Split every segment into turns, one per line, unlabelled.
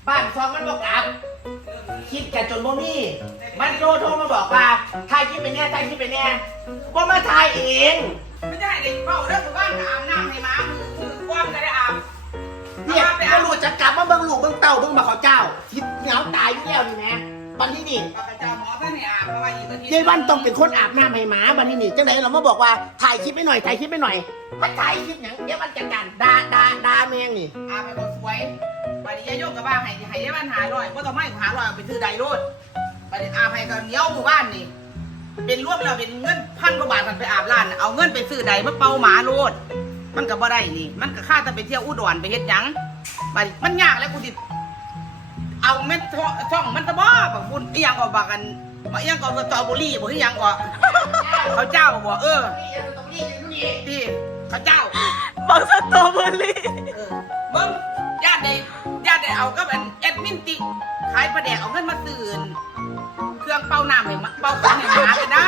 บ้านซองมันบอกกลับคิดกันจนบ่มีมันโทรมาบอกว่าถ่ายคลิปไปแน่ถ่ายคลิปไปแน่บ่มาถ่ายเอง
ไม่ได้เด็กเฝ้าเรื่องบ้านอาบน้ำให้หมามือคว่ำจะได้อาบ
เนี่ยก็รู้จะกลับมาเบิ่งลูกเบิ่งเต่าเบิ่งมาเขาเจ้าทิศเหงาตายอยู่แล้วนี่นะบันที่นี่
ปากกาหมอเพื่อนให้อาบเพราะว่าอีกอาทิตย์
ยายวันต้องเป็นคนอาบน้ำให้หมาบันที่นี่จังไหนเรามาบอกว่าถ่ายคลิปไปหน่อยถ่ายคลิปไปหน่อยมันถ่ายคลิปหยังยายวันจัดการด่าแมงนี่
อาบไปคนสวยบัดนี้ยายโยกกับบ้านให้ยายบ้านหาลอยเพราะต้องไม่หาลอยไปซื้อไดโรดบัดนี้อาบให้กับเหนียวหมู่บ้านนี่เป็นรวมแล้วเป็นเงิน1,000 กว่าบาทกันไปอาบร้านเอาเงินไปซื้อไดมาเป่าหมาโรดมันก็บ่ได้นี่มันก็ค่าจะไปเที่ยวอุดรไปเฮ็ดหยังบัดนี้มันยากแล้วกูสิเอาเม็ดช่องมันตะบ้าบักบุญอีหยังก็บักกันมาอีหยังก็สตรอเบอรี่บ่อีหยังก็เขาเจ้าบ่ที่เขาเจ้า
บังสตรอเบอรี่
มึงญาติได้เอากับอันแอดมินติขายปลาแดกเอาเงินมาตื่นเครื่องเป่าน้ำให้เป่าของให้หมากันนะ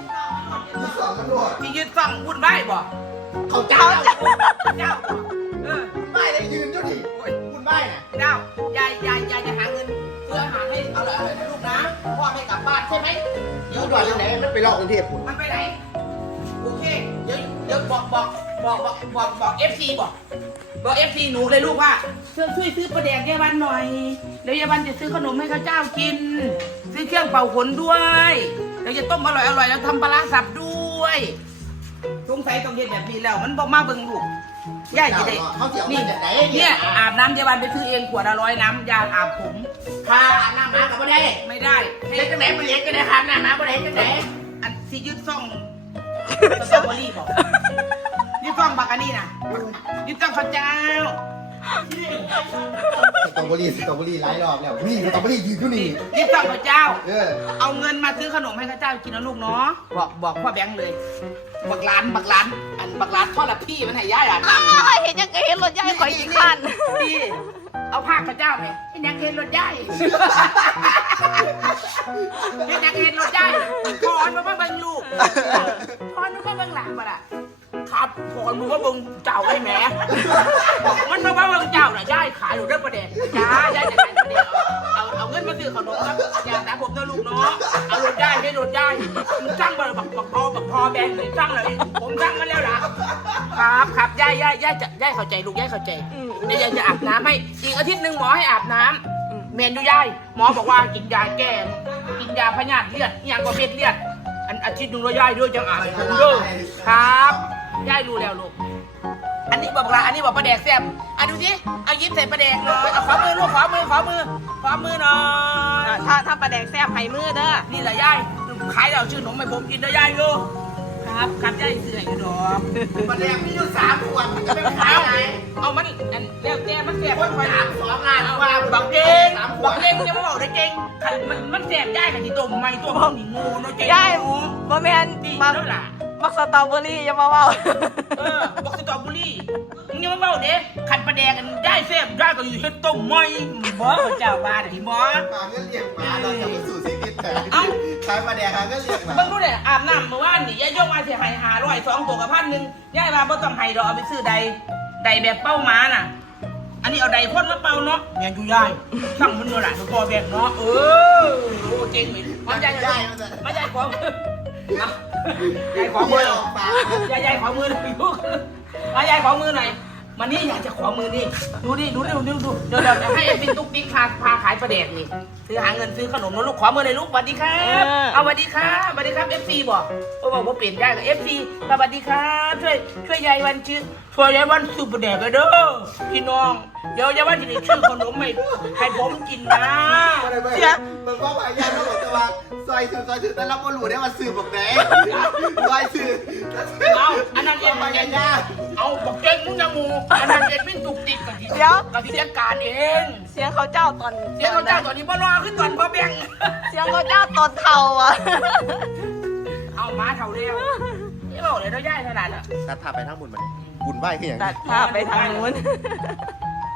ที่ยืนฟังวุ่นวายบ่
เขาเจ้า
เจ้าบ่
ไม่ได้ยืนอยู่ดิคุณไม่น่ะ
เจ้ายายจะหาเงินซื้ออาหารให้เอาเลยนะลูกนะพ่อไม่กลับบ้านใช่ไหม
อยู่ด่วนยังไงมันไปรอกรุงเทพคุณ
มันไปไหนโอเคเดี๋ยวบอกFC บอก FC หนูเลยลูกว่าช่วยซื้อปลาแดกยายวันหน่อยเดี๋ยวยายวันจะซื้อขนมให้ข้าเจ้ากิน ซื้อเครื่องเป่าขนด้วยเดี๋ยวจะต้มอร่อยแล้วทำปลาร้าสับด้วยสงสัยต้องเฮ็ดแบบนี้แล้วมันบอกมาเบิ่งลูกย่าจะได้นี่เนี่ยอาบน้ำยายวันไปซื้อเองขวดละ100น้ำยาอาบผม
พาอาบน้ำหมากับบ่ได้
ไม่ได้
เลี้ยงจังไหนไปเลี้ยงกันได้ครับน้ำหมาบ่ได้จังไหน
อันสิยืดซ่องสตรอเบอรี่บอกยืดซ่องบักอันนี้นะยืดซ่องข้าวเจ้า
สตรอเบอรี่หลายรอบแล้วนี่สตรอเบอรี่ยืนอยู่นี่
ยืดซ่องข้าวเจ้า
เอา
เงินมาซื้อขนมให้ข้าเจ้ากินนะลูกเนาะบอกพ่อแบงค์เลยบักร้านอันบักร้านพ่อละพี่มันให้ย่าอ่ะ
เห็นยังไงเห็นรถย่ายข่อยกี่คัน
พี่เอาผ้าข้าเจ้าไหมเห็นยังเห็นรถย่ายเห็นยังเห็นรถย่ายพรมาเบิ่งลูกพรมาเบิ่งหลานมาล่ะครับพรมาเบิ่งเจ้าได้แหมมันมาเบิ่งเจ้าน่ะย่ายขายอยู่เรื่องประเด็นย่าจะขายประเด็นเอาเงินมาซื้อขนมครับอย่าตามผมนะลูกเนาะเอารถย่ายให้รถย่ายมึงจ้างมาบักพอแบงค์เลยจ้างเลยผมจ้างมาแล้วล่ะครับย่ายเข้าใจลูกย่ายเข้าใจเดี๋ยวยายจะอาบน้ำให้อีกอาทิตย์หนึ่งหมอให้อาบน้ำเมนดูย่ายหมอบอกว่ากินยาแก้กินยาพยาธิเลือดอย่างก็เม็ดเลือดอันอาทิตย์หนึ่งเราย่ายด้วยจังอาบผมด้วยครับย่ายรู้แล้วลูกอันนี้บอกละอันนี้บอกปลาแดกแซ่บดูสิเอายิ้มใส่ปลาแดกหน่อยเอาขอมือลูกขอมือหน่อย
ถ้าปลาแดกแซ่บไผ่มือเด้อ
นี่แหละย่ายขายเราชื่อหนมให้ผมกินนะย่ายลูกครับย่ายเสื่อยอยู่ดอก
ปลาแดงมีอยู่3 ขวดมันจะเป็นขายไง
เอามันอันแล้วแกมันแซ่บ
คนถาม2 งานว่า
บักเก่งบักเก่งจะมาบอกได้เก่งมันแซ่บย่ายกับที่ต้มไม่ตัวมันนี่งูเนาะเก่ง
ย่ายบ่แม่น
ดี
บัก
แล้วล่ะ
บักสตรอเบอรี่อย่ามาเว้า
บอกสตรอเบอรี่มึงยังไม่เบาเด้ขันปลาแดงกันได้แซ่บได้ก็อยู่เฮ็ดต้มไม่บ่เจ้าบ้านที่บ่
หาเงินเลี้ยงหมาเราจะมาสู่ชีวิตแต่ขายมาแดงหาเงินเลี้ยงหมา
เบิ่งดูเด้อาบน้ำเมื่อวานนี่ยายยกมาสิให้500 2ตัวกับ1,000ยายว่าบ่ต้องให้ดอกเอาไปซื้อใดแบบเป้าหมาน่ะ อันนี้เอาใดพ่นมาเป่าเนาะแม่นอยู่ยายสั่งมันเนาะล่ะพอแบ่งเนาะโอ้เจ๋งเลยมันยายมันยายขอมือยายขอมือยายขอมือหน่อยลูกยายขอมือหน่อยมานี่อยากจะขอมือนี่ดูดิดูเดี๋ยวให้เอ็มเป็นตุ๊กติ๊กพาขายปลาแดกนี่ซื้อหาเงินซื้อขนมนะลูกขอมือเลยลูกสวัสดีครับเอาสวัสดีครับเอฟซีบอกว่าเปลี่ยนได้กับเอฟซีสวัสดีครับช่วยยายวันช่วยยายวันซื้อปลาแดกกันเด้อพี่น้องเดี๋ยวยายวันจะได้ชื่อขนมให้ผมกินนะ
เสียมันก็พยายามเขาบอกว่าซอยถือแต่เราก็รู้ได้ว่าสื่อบอกไหนซอยสื่อ
เอาอันนั้นเอ็มมันยังเอาบอกเก่งมึงนะมูอันนั้นเอ็มเป็นตุกติกกับที่จัดการเอง
เสียงเขาเจ้าตอน
เดี๋ยวเขาเจ้าตอนนี้บ่รอขึ้นตอนบ่แบ่ง
เสียงเขาเจ้าตอนเท่าอ่ะ
เอามาเท่าเร็วนี่บอกเลยเราย่ายขนาดน่ะ
ตัดภาพไปทั้งหมดมันบุญไหว้ขึ้นอย่าง
ตัดภาพไปทางนู้น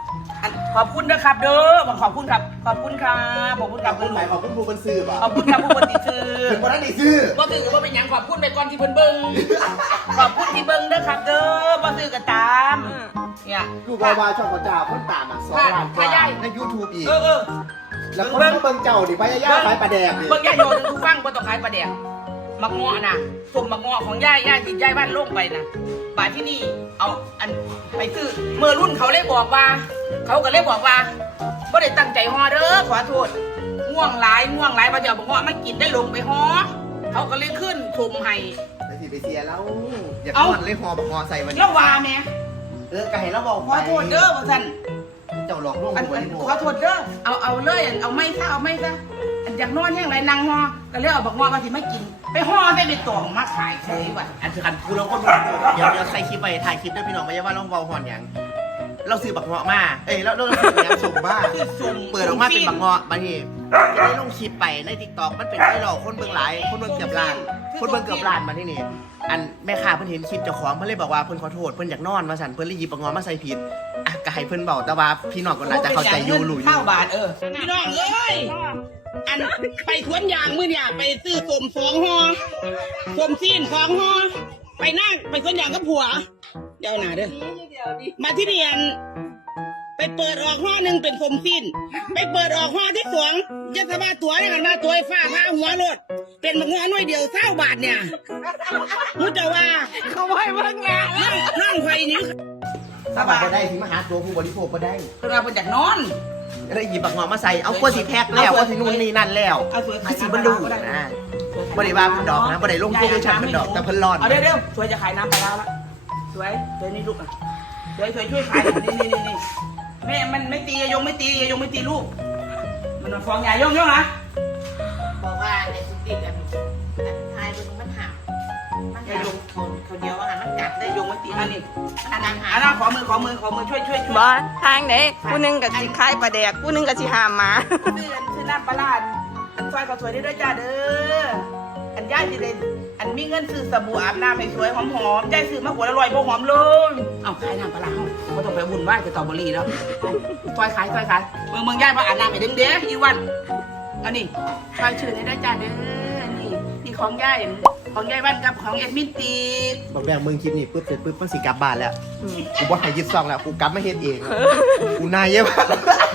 ขอบคุณนะครับเด้อบอกขอบคุณครับขอบคุณครับขอบคุณครับ
คนไหนขอบคุณผู้คนซื้อป่ะ
ขอบคุณครับผู้คนที่ซื้อ
เป็นคนนั้นที่ซื้อ
บ่ซื้อก็เป็นหยังขอบคุณไปก่อนที่เพิ่นเบิ่งขอบคุณที่เบิ่งเด้อครับเด้อบ่ซื้อก็ตามเนี่ย
ลูกบาวาช่องพระเจ้าคนตามอ่ะ2 ล้านกว่าใน YouTube อีก
เออ
แล้วคนมาเบิ่งเจ้าดิพยายามขายปลาแดกดิ
เบิ่งย่าโยนทุกฟังบ่ต้องขายปลาแดกมักเงาะน่ะสมมักเงาะของย่าที่ย่าบ้านโลกไปน่ะบาทที่นี่เอาอันไปซื้อเมื่อรุ่นเขาเลยบอกว่า เขาก็เลยบอกว่าบ่ได้ตั้งใจฮอเด้อขอโทษง่วงหลายบ่เจ้าบอกว่ามันกินได้ลงไปฮอเขาก็เลยขึ้นชมให้
แต่สิไปเสียแล้วอย่า
เอ้า
นอนเลยหอบักงอใส่มัน
แล้วว่าแม่
ไก่เราบอก
ขอโทษเด้อว่าซั่น
เจ้าหลอกลวง
อัน
ผู้บริโภค
ขอโทษเด้อเอาเลยเอาไม่ซะอันอยากนอนแห้งไรนางฮอก็เลยเอาบักฮอมาสิไม่กิน ไปฮอได้ไปตองมาขายเฉยว่ะ
อันคือกันกูเราก็รู้เดี๋ยวใส่คลิปไปถ่ายคลิปด้วยพี่น้องไม่ใช่ว่าเราเบาหอนอย่างเราซื้อบักเงาะมาเราซื้ออย่างสุ่มบ้า
คือสุ่ม
เปิดออกมาเป็นบักเงาะบางทีจะได้ลงคลิปไปในทิกตอกมันเป็นไวรัลคนเบิ่งหลายคนเบิ่งเกือบล้านคนเบิ่งเกือบล้านมาที่นี่อันแม่ค้าเพิ่นเห็นคลิปเจ้าของเพิ่นเลยบอกว่าเพิ่นขอโทษเพิ่นอยากนอนมาสั่นเพิ่นเลยหยิบบักเงาะมาใส่ผิดอ่ะก็ให้เพิ่นเบาแต่ว่าพี่น้องก็น่าจะเข้าใจอยู่รู้อยู่
ข้าวบาทพี่น้องเอ้ยอันไปสวนยางมื้อเนี่ยไปซื้อส้ม2ห่อส้มซีน2ห่อไปนั่งไปสวนยางกับผัวเดี๋ยวหน้าเด้อมาที่เรียนไปเปิดออกห่อหนึ่งเป็นส้มซีนไปเปิดออกห่อที่2จะสบายตัวได้กันมาตัวไอ้ฟ้าพาหัวรถเป็นบักเงาะหน่วยเดียว20บาทเนี่ยรู้จะว่า
เขาไว้เบิ่งงาน
นั่งไฟนี้
ถ้าบาบ่ได้ที่มาหาตัวผู้บริโภคก็ได้
เราไปจากนอน
ก็ได้หยิบบักเงาะมาใส่เอากลัวสิแพ็คแล้วกลัวสินู่นนี่นั่นแล้ว
เอาสวย
คือสิบ่รู้นะบ่ได้ว่าเพิ่นดอกนะบ่ได้ลงโปรโมชั่นเพิ่นดอกแต่เพิ่นร้อน
เอาเร็วๆสวยจะขายน้ำปลาแล้วละสวยนี่ลูกอ่ะสวยช่วยขายนี่แม่มันไม่ตียงไม่ตีลูกมันนอนฟ้องยายงนะ
บอกว่าในสุกิจแบบทายมันมันหักมันหักเขาเดียวว่ามันกัดได้
ยงไม่ตีอันนี้
อันนั้นหา
อันนั้นขอมือช่วย
บอทางไหนผู้หนึงกับสิคายปลาแดกผู้หนึงกับสิหามหมา
ซื้อน้ำปลาอันซอยเขาสวยได้ด้วยจ้าเด้ออันย่าสิเด่นอันมีเงินซื้อสบู่อาบน้ำให้สวยหอมย่าซื้อมาหัวละ100บ่หอมเลยเอาขายน้ำปลาห้องก็ต้องไปวุ่นวายกับตอเบอรี่แล้วซอยขายเมืองย่ามาอาบน้ำให้เด้งอีวันอันนี้ซอยชื่อได้ด้วยจ้าเด้อนี่ของย่าบ้านกับของเอ็ดมินตี
บอกแบ่งเมืองคลิปนี่ปุ๊บเสร็จปุ๊บมันสิกลับบ้านแล้วกูบ่ให้ยึดซองแล้วกูกลับมาเฮ็ดเองกูนายเยอะมาก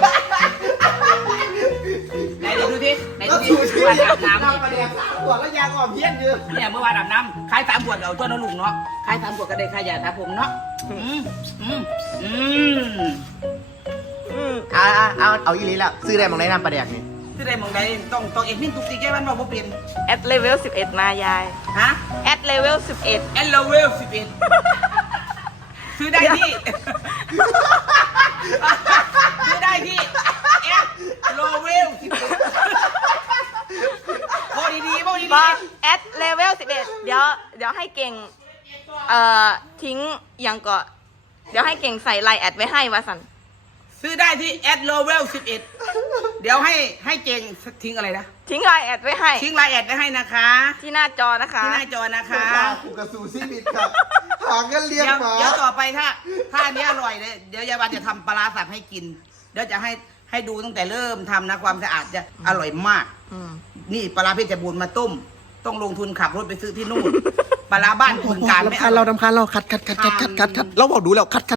ไหนดูดิ
แล้วสูชี
วัน
วิต
อาบน้
น้ำปลาแดก3 ขวดแล้วยางอ่อนเพี้ยนเยอะ
ำเนี่ยเมื่อวานอาบน้ำขาย3 ขวดเอาตัวน้องลุงเนาะขาย3 ขวดก็ได้ขายยาทาผมเนาะ
เอาอีหลีแล้วซื้อได้หมองไหนน้ำปลาแดกนี่
ที่ได้มองได้ต้องเอ็ดมินตุกติแก้บ้านบอกว่าเป็น
แอดเลเวล11 มายาย
ฮะ
แอดเลเวล11
แอนโลเวล11ซื้อได้ที่แอนโลเวล11บอกดี
บอแอดเลเวล11เดี๋ยวให้เก่งทิ้งอย่างก่อนเดี๋ยวให้เก่งใส่ไลน์แอดไว้ให้วาสัน
ซื้อได้ที่แอดโลเวล11เดี๋ยวให้เจงทิ้งอะไรนะ
ทิ้งไลน์แอดไว้ให้
ทิ้งไลน์แอดไว้ให้นะคะ
ที่หน้าจอนะคะ
ที่หน้าจอนะคะ
กูกับสู่ชีวิตครับหาเงินเลี้ยงหมา
เดี๋ยวต่อไปถ้าอันนี้อร่อยเลยเดี๋ยวยายบานจะทำปลาร้าสับให้กินเดี๋ยวจะให้ดูตั้งแต่เริ่มทำนะความสะอาดจะอร่อยมาก นี่ปลาร้าเพชรบูรณ์มาต้มต้องลงทุนขับรถไปซื้อที่นู่นปลาร้าบ้านคุณการไม่อร่อย
เราคัดเราบอกดูแล้วคัด